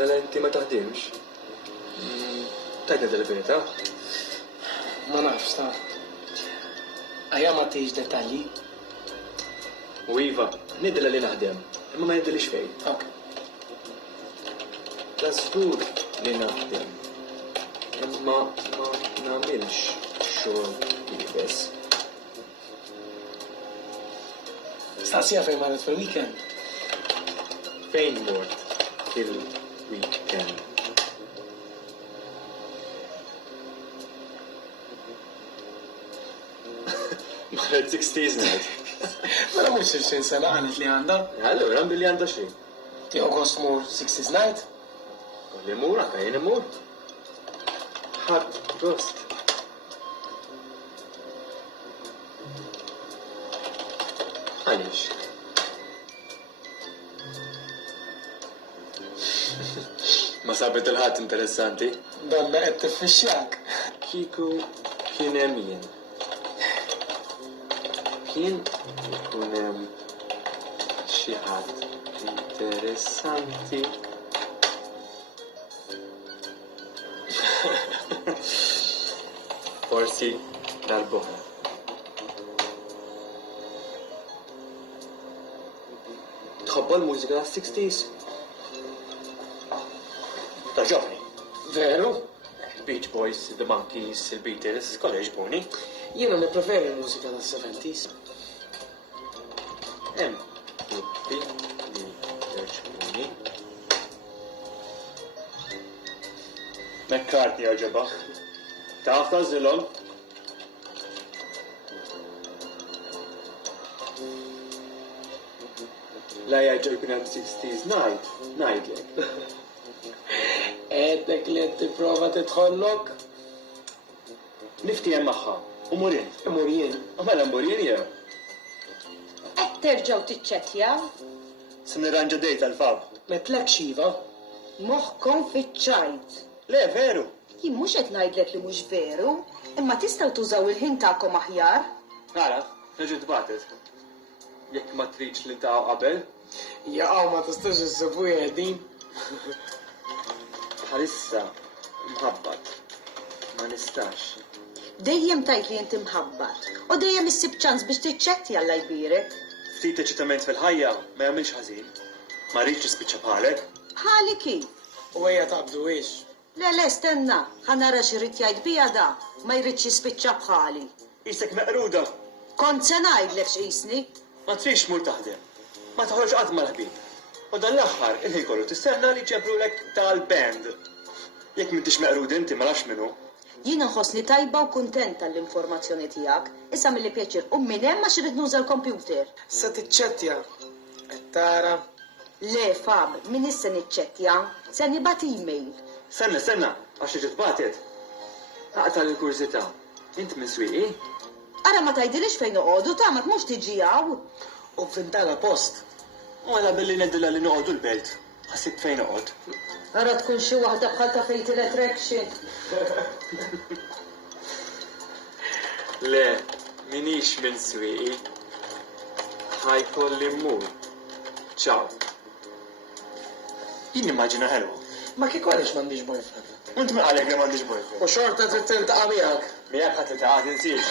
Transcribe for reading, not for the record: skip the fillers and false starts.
Mela inti ma taħdimx. Tajna dal-verità? Ma nafx ta' għajja ma tgħidx dettalji. U Iva, nidilla li naħdem, imma ma jidilix fejn. Ok. Żgur li naħdem, imma ma nagħmilx xogħol ibes. Staqsija fejn marret fil-weekend. Fejn mort fil-weekend? Marret 60's night. Mela mhux 20 sena qalet li għandha. Allura għandu li għandha xi. Tieħu gost mur 60's night. Li mur anke jien imur. Ħadd gost. Għaliex? Ma sabet il-ħadd interessanti. Donna qed tiffixxjak. Kieku kien hemm jien. Kien ikun hemm xi ħadd interessanti. Forsi dal-boħra. Tħobba l-mużika tas-60s? Taġobni. Veru? Beach Boys, The Monkees, il-Beatles, kollha jġbuni. Jiena nippreferi l-mużika tas-70s. Hemm gruppi li jġbuni. McCartney għaġeba. Taf tażilhom? La jgħġa jkun hemm 60's night, ngħidlek. Għedek li qed tipprova tidħollok? Nifti hemm magħha, u murin. Imur jien. Mela murin jew. Qed terġgħu tiċċettjaw? Se nirranġa dejt għall-fab. Metlek xiva. Moħħkom fiċ-ċajt. Le, veru. Jien mhux qed ngħidlek li mhux veru, imma tistgħu tużaw il-ħin tagħkom aħjar. Ara, reġgħet batet. Jekk ma tridx li taw qabel. Jaqgħu ma tistax issibu jeħdin. Bħalissa mħabbat. Ma nistax. Dejjem tajt li inti mħabbat, u dejjem issib ċans biex tiċċettja alla jbirek. Ftit eċitament fil-ħajja ma jagħmilx ħażin. Ma rridx nispiċċa bħalek. Bħali kif? U ejja taqbdu ix. Le, stenna, ħanara xirrit jgħid bija da, ma jridx jispiċċa bħali. Isek meqruda. Kont se ngħidlek x'qisni. Ma trix mur taħdem. Ma taħroġ qatt mal-ħbib. U dan l-aħħar il-ħin kollu tistenna li ġebrulek tal-band. Jekk m'intix meqrud inti ma nafx minnu. Jiena nħossni tajba u kuntenta l-informazzjoni tiegħek. Issa milli pjaċir minn hemm għax irid nuża l-kompjuter. Se tiċċettja. Qed tara. Le, Fab, min issa niċċettja, se nibgħat email. Senna, għax iġiet batet. Aqta l-kurzita. Int minn swieqi? Ara ma tgħidilix fejn noqogħdu ta' ma tmux tiġi hawn. U f'intana post. U għala billi neddilla li noqogħdu l-belt. Ħassib fejn noqgħod. Ara tkun xi waħda bħal ta' Fatal Attraction. Le, minix minn swieqi. Ħajkolli mmur. Ciao. Jien immaġina ħelwa. Ma kieku għaliex m'għandix boyfriend. Unt ma għalek li m'għandix boyfriend. U xorta trid tiltaqa' miegħek. Miegħek ħadd iltaqa' tinsiex.